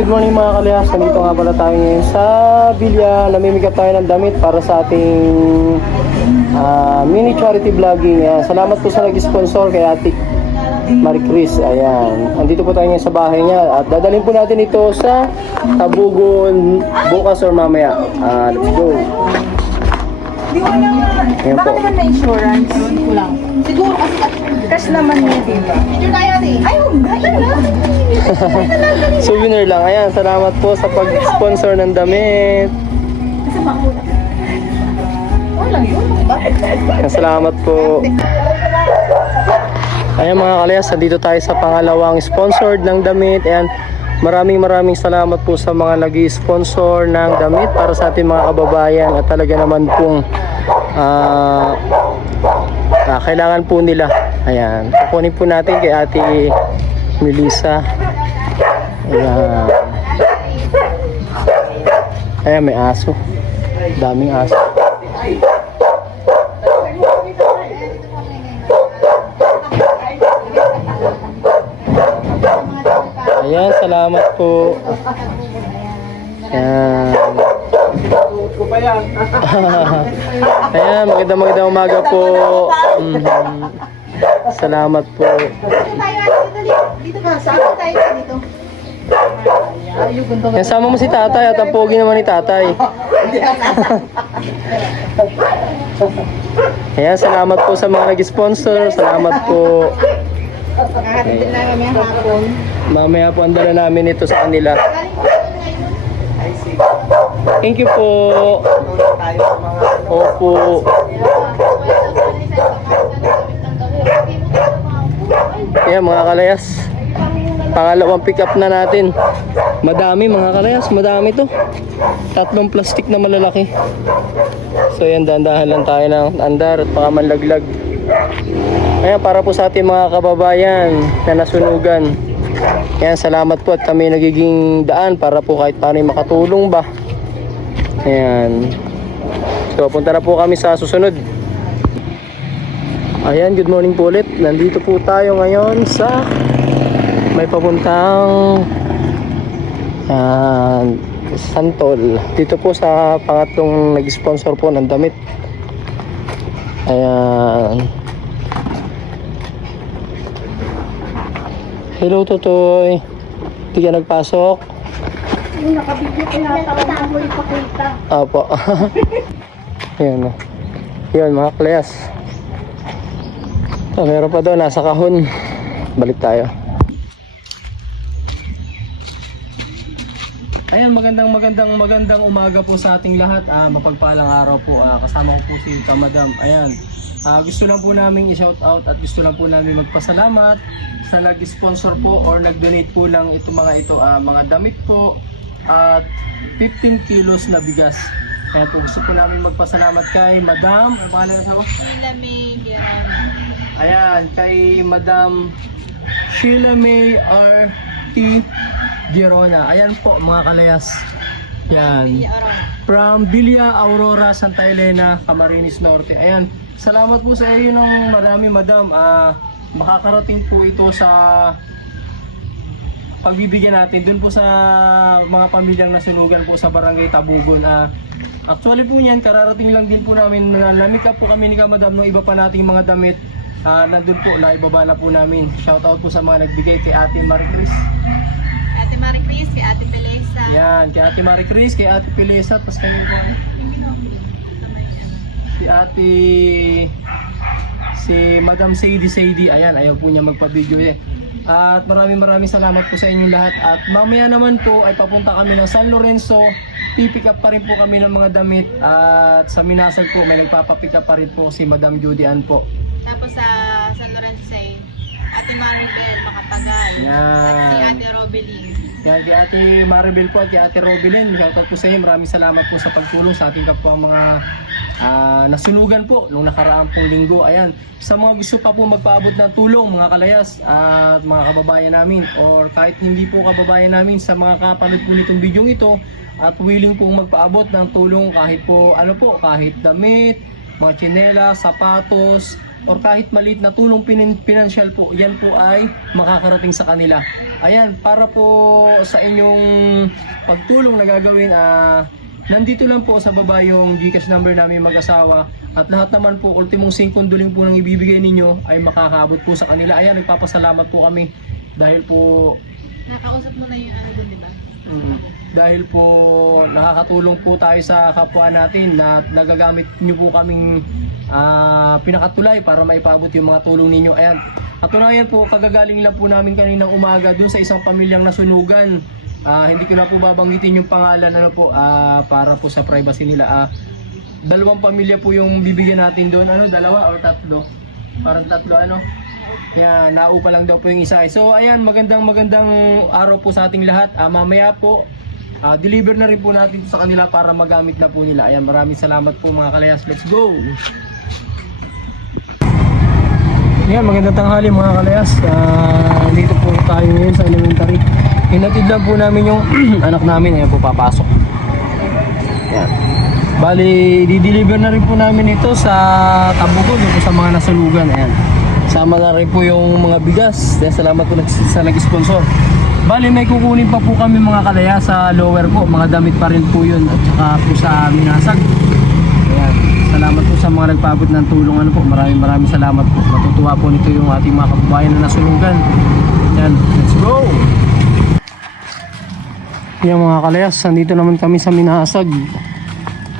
good morning mga kalyas. Nandito nga pala tayo ngayon sa Bilya. Namimigay tayo ng damit para sa ating mini charity vlogging. Salamat po sa nag-sponsor kay Ate Marie Chris. Ayan. Andito po tayo ngayon sa bahay niya. At dadalhin po natin ito sa Tabugon bukas or mamaya. Let's go. Di ko alam Ayan baka po. naman na insurance. Kulang. Siguro kasi cash naman niya, diba? Medyo tayo ate. Ay, huwag na. Souvenir lang. Ayan. Salamat po sa pag-sponsor ng damit. Kasi makulang. Wala yun. Ayan, salamat po. Ayan mga kalyas, dito tayo sa pangalawang sponsored ng damit. Ayan, maraming salamat po sa mga nag-sponsor ng damit para sa ating mga kababayan. At talaga naman pong kailangan po nila. Ayan, kukunin po natin kay Ate Melissa. Ayan. Ayan, may aso. Daming aso. Ayan, salamat po. Ayan. Ayan, magandang umaga po. Salamat po. Dito ba? Saan tayo dito? Yan, sama mo si tatay at ang pogi naman ni tatay. Ayan, salamat po sa mga nag-sponsor. Salamat po. Nakakatid na kami hapon. Mamaya po ang dala namin ito sa kanila. Thank you po. Opo. Ayan mga kalayas, pangalawang pick up na natin. Madami mga kalayas, madami to. 3 plastic na malalaki. So yan, dahan-dahan lang tayo ng andar at baka manlaglag. Ayan, para po sa ating mga kababayan na nasunugan. Ayan, salamat po at kami nagiging daan para po kahit paano makatulong ba. Ayan. So punta na po kami sa susunod. Ayan, good morning po ulit. Nandito po tayo ngayon sa may papuntang Santol. Dito po sa pangatlong nag-sponsor po ng damit. Ayan. Hello, Totoy. Hindi ka nagpasok? Yung nakabigyo ko yata ako mo ipakita. Apo. Ayan o. Yun, mga klayas. Oh, meron pa daw, nasa kahon. Balik tayo. Ayan, magandang umaga po sa ating lahat. Mapagpalang araw po. Kasama ko po si Kamadam. Ayan. Gusto lang po namin i-shout out at gusto lang po namin magpasalamat sa nag-sponsor po or nag-donate po ng mga damit po at 15 kilos na bigas. Kaya po gusto po namin magpasalamat kay Madam, ano pangalan na Sheila May Girano. Ayan, kay Madam Sheila May R.T. Girona. Ayan po mga kalayas. Yan. From Bilya, Aurora, Santa Elena, Camarines Norte. Ayan. Salamat po sa iyo ng marami, Madam. Makakarating po ito sa pagbibigyan natin dun po sa mga pamilyang nasunugan po sa Barangay Tabugon. Actually po niyan, kararating lang din po namin. Namika po kami ni Kamadam ng iba pa nating mga damit. Nandun po, naibaba na po namin. Shoutout po sa mga nagbigay kay Ate Marie Chris. Ate Marie Chris, kay Ate Pelesa. Yan, kay Ate Marie Chris, kay Ate Pelesa, tapos kami po. Si Madam Sadie. Ayan, ayaw po niya magpa-video eh. At maraming salamat po sa inyong lahat. At mamaya naman po ay papunta kami ng San Lorenzo. Pipick up pa rin po kami ng mga damit. At sa Minasal po may nagpapapick up pa rin po si Madam Judy Ann po. Tapos sa San Lorenzo say Ate Maribel Makapagay. Yan. At si Ate Robelyn. Yan, kay Ate Maribel po at kay Ate Robelyn. Shoutout po sa inyo. Maraming salamat po sa pagtulong sa ating kapwa mga nasunugan po nung nakaraang pong linggo. Ayan, sa mga gusto pa po magpaabot ng tulong mga kalayas at mga kababayan namin or kahit hindi po kababayan namin, sa mga kapanood po nitong video ito at willing pong magpaabot ng tulong kahit po kahit damit, mga tsinela, sapatos or kahit maliit na tulong pinansyal po, yan po ay makakarating sa kanila. Ayan, para po sa inyong pagtulong na gagawin, nandito lang po sa baba yung GCash number namin mag-asawa. At lahat naman po, ultimong 5 duling po nang ibibigay ninyo ay makakaabot po sa kanila. Ayan, nagpapasalamat po kami dahil po Nakausap mo na yung ano dun, di ba? dahil po nakakatulong po tayo sa kapwa natin na nagagamit nyo po kaming pinakatulay para maipaabot yung mga tulong ninyo. Ayan, katunayan po, kagagaling lang po namin kaninang umaga dun sa isang pamilyang nasunugan. Hindi ko na po babanggitin yung pangalan para po sa privacy nila. 2 pamilya po yung bibigyan natin doon, 2 or 3? Parang 3 Kaya naupa lang daw po yung isa. So ayan, magandang araw po sa ating lahat. Mamaya po deliver na rin po natin sa kanila para magamit na po nila. Ayan, maraming salamat po mga kalayas. Let's go! Ayan, magandang tanghali mga kalayas. Dito po tayo ngayon sa elementary. Hinatid lang po namin yung anak namin. Ayan po, papasok. Ayan. Bali, di-deliver na rin po namin ito sa Tabugon, sa mga nasulugan. Ayan. Sama na rin po yung mga bigas. Kaya salamat po sa nag-sponsor. Bali, may kukunin pa po kami mga kalaya sa lower po. Mga damit pa rin po yun. At saka po sa Minasag. Ayan. Salamat po sa mga nagpaabot ng tulong. Maraming salamat po. Matutuwa po nito yung ating mga kababayan na nasulugan. Ayan. Let's go! Ayan mga kalayas. Nandito naman kami sa Minasag.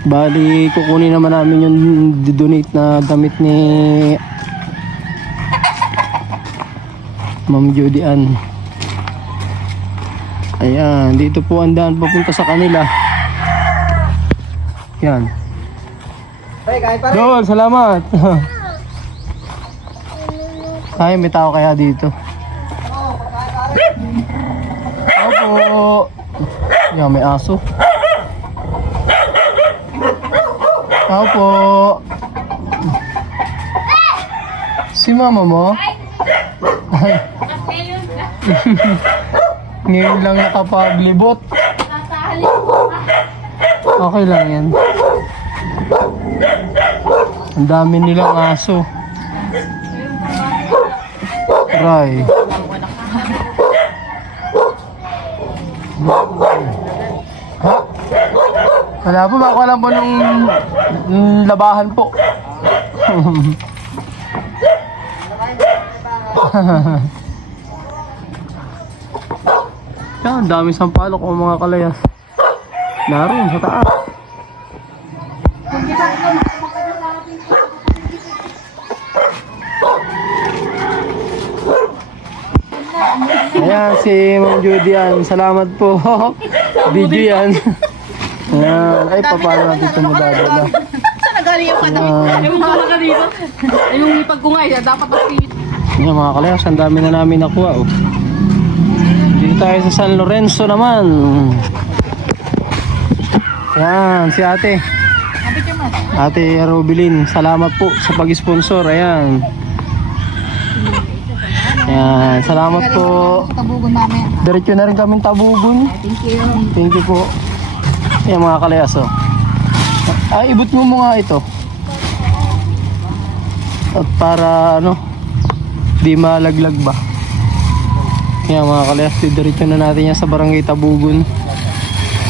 Bali, kukunin naman namin yung donate na damit ni Ma'am Judy Ann. Ayan, dito po ang daan papunta sa kanila. Yan. Doon, salamat. Ay, may tao kaya dito. Opo. Yan, may aso. Opo. Si mama mo? Ay. Ngayon lang nakapaglibot. Okay lang yan. Ang dami nilang aso. Aray. Ha? Wala po, baka alam po nung labahan po. Yan, dami sampalok o mga kalayas. Naroon sa taas. Ayan, si Ma'am Judy Ann. Salamat po. Video yan. Ayan. Ay, paano natin ito madadala? Saan nagaling yung kadamit? Yung mga ka dito. Yung pagkungay, dapat mag-feed. Ayan mga kalayas, ang dami na namin nakuha. Dito tayo sa San Lorenzo naman. Ayan, si ate. Ate Robilin, salamat po sa pag-sponsor. Ayan. Ayan, salamat po. Tabugon namin. Diretso na rin kaming Tabugon. Thank you. Thank you po. Ayan mga kalayas, oh. Ay, ibot mo nga ito. At para di malaglag ba. Ayan mga kalayas, diretso na natin yan sa barangay Tabugon.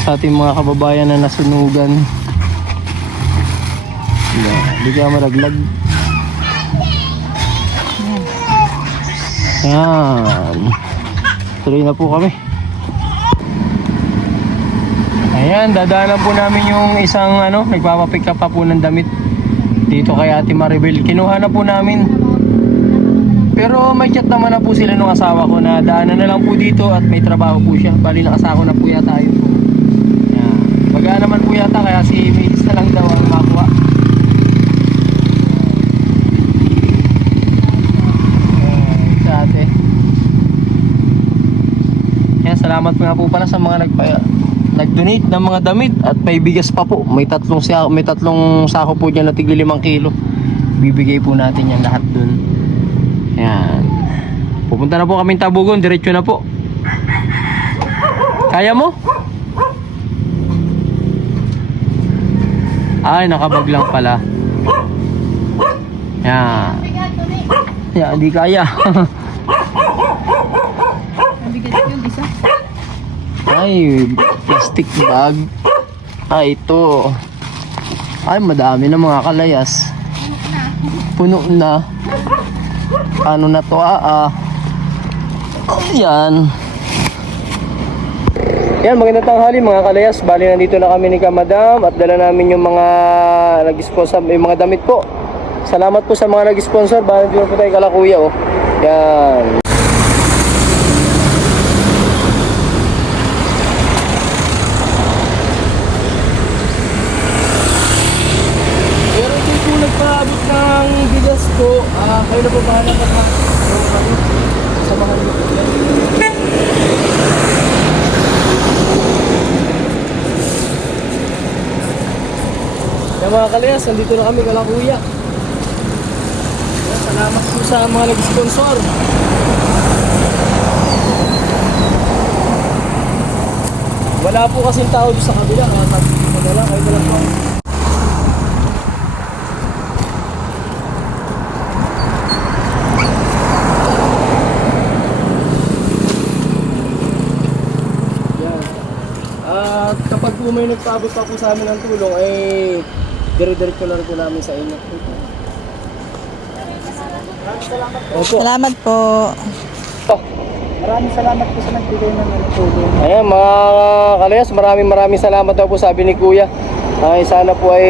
Sa ating mga kababayan na nasunugan. Hindi kaya malaglag. Ayan. Tuloy na po kami. Ayan, dadaanan po namin yung isang nagpapapick up pa po ng damit dito kay Ate Maribel. Kinuha na po namin. Pero may chat naman na po sila nung asawa ko na daanan na lang po dito at may trabaho po siya. Bali nakasako na po yata yun. Ayan. Magaan naman po yata kaya si Mrs. na lang daw ang makuha. Salamat nga po pala sa mga nag-donate ng mga damit at may bigas pa po. May tatlong sako po dyan na tigli 5 kilo. Bibigay po natin yan lahat dun. Ayan. Pupunta na po kaming Tabugon. Diretso na po. Kaya mo? Ay, nakabag lang pala. Ayan. Ayan, hindi kaya. Ay, plastic bag. Ay, ito. Ay, madami na mga kalayas. Puno na. Ano na to? Ayan. Yan, magandang tanghali mga kalayas. Bali, nandito na kami ni Kamadam at dala namin yung mga nag-sponsor, yung mga damit po. Salamat po sa mga nag-sponsor. Bali, nandito po tayo kala kuya, oh. Yan. Pero hindi po nagpaabot ng bigas ko. Kayo na po bahala ka na. Samahan niyo po yan. Yan mga kalayas, nandito na kami kala kuya. Yan, salamat po sa mga nag-sponsor. Wala po kasing tao doon sa kabila. Sabi ko na lang, kayo na lang po. Yan. At kapag po may nagpaabot pa po sa amin ng tulong, ay dire-diretso na rin po namin sa inyo. Opo. Salamat po. Oh. Maraming salamat po sa nagbigay ng tulong. Ayan mga kalayas, maraming salamat daw po sabi ni Kuya. Ay sana po ay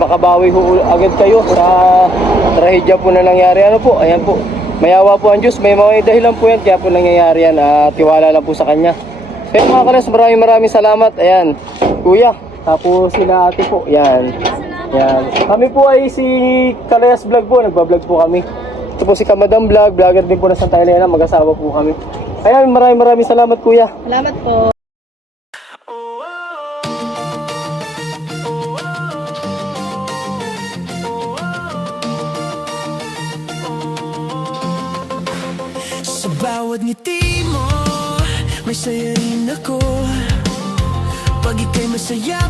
makabawi ho agad kayo sa trahedya po na nangyari. Ano po, ayan po. Mayawa po ang Diyos, may mga dahilan po yan kaya po nangyayari yan. Tiwala lang po sa Kanya. Kaya mga kalayas, maraming salamat. Ayan, Kuya. Tapos sila ate po, yan. Yan. Kami po ay si Kalayas Vlog po, nagbablog po kami. Ito po si Kamadam Vlog, vlogger din po na Santa Elena, mag-asawa po kami. Ayan, maraming salamat kuya. Salamat po. Sa bawat ngiti mo, may saya rin ako. Pag ika'y masaya